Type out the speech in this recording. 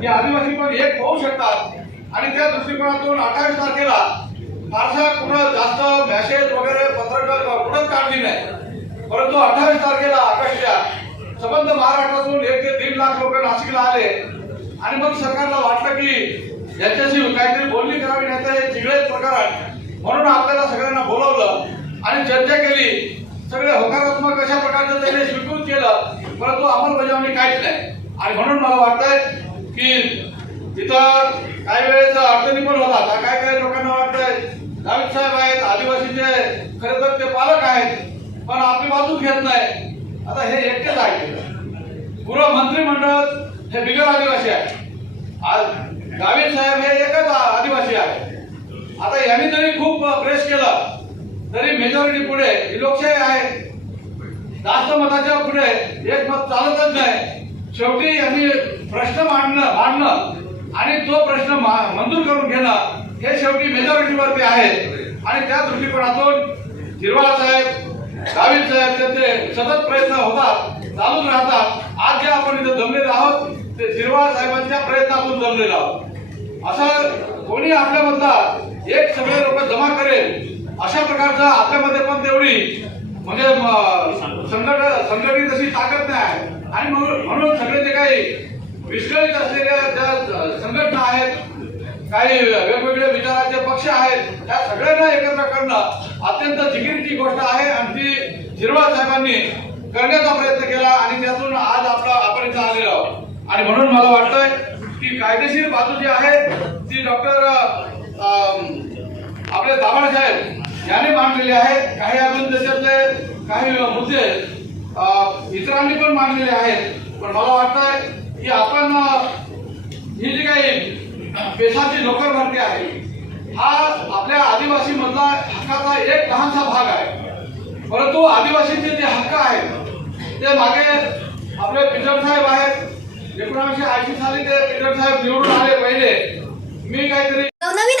की आदिवासी पण एक होऊ शकतात. आणि त्या दृष्टिकोनातून अठ्ठावीस तारखेला फारसा कुठं जास्त मेसेज वगैरे पत्रकार कुठंच काढली नाही. परंतु अठ्ठावीस तारखेला आकाशच्या संबंध महाराष्ट्रातून एक ते दीड लाख लोक नाशिकला आले. आणि मग सरकारला वाटलं की याच्याशी काहीतरी बोलणी करावी नाही तर हे चिघळेच प्रकरण म्हणून आपल्याला सगळ्यांना बोलवलं आणि चर्चा केली. सगळे होकारात्मक अशा प्रकारचं त्यांनी स्वीकृत केलं. परंतु अंमलबजावणी काहीच नाही. आणि म्हणून मला वाटतंय की तिथं काही वेळेस अडचणी पण होतात. काय काय लोकांना वाटतंय? नाविक साहेब आहेत आदिवासीचे खरे तर ते पालक आहेत पण आपली बाजूच घेत नाही. आता हे एकटेच आहेत. पूर्व मंत्रिमंडळ हे बिगर आदिवासी आहे. आज गावित साहेब हे एकच आदिवासी आहे. आता यांनी जरी खूप प्रेस केलं तरी मेजॉरिटी पुढे ही लोकशाही आहे. जास्त मताच्या पुढे एक मत चालतच नाही. शेवटी यांनी प्रश्न मांडणं मांडणं. आणि तो प्रश्न मंजूर करून घेणं हे शेवटी मेजॉरिटीवरती आहे. आणि त्या दृष्टिकोनातून हिरवाळ साहेब गावित साहेब त्यांचे सतत प्रयत्न होतात चालूच राहतात. आज जे आपण इथे जमलेलो आहोत ते झिरवाळ साहेबांच्या प्रयत्नातून जमलेलो आहोत. असं कोणी आपल्यामधला एक सगळे लोक जमा करेल अशा प्रकारचं आपल्यामध्ये पण तेवढी म्हणजे संघट संघटित अशी ताकद नाही आहे. आणि म्हणून म्हणून सगळे जे काही विस्कळीत असलेल्या ज्या संघटना आहेत काही वेगवेगळे विचाराचे पक्ष आहेत त्या सगळ्यांना एकत्र करणं अत्यंत जिकिरीची गोष्ट आहे आणि ती झिरवाळ साहेबांनी करण्याचा प्रयत्न केला आणि त्यातून आज आपला आपण इथं आलेलो आहोत. आणि म्हणून मला वाटतंय की कायदेशीर बाजू जी आहे ती डॉक्टर आपले दाभाड साहेब यांनी मांडलेली आहे. काही अजून त्याच्यातले काही मुद्दे इतरांनी पण मांडलेले आहेत. पण मला वाटतं की आपण ही जी काही पेशाची नोकर भरती आहे हा आपल्या आदिवासी मधला हक्काचा एक लहानसा भाग आहे. परंतु आदिवासींचे जे हक्क आहेत ते मागे आपले पिजर साहेब आहेत. एकोणीसशे ऐंशी साली ते पिजर साहेब निवडून आले पहिले. मी काहीतरी नवनवीन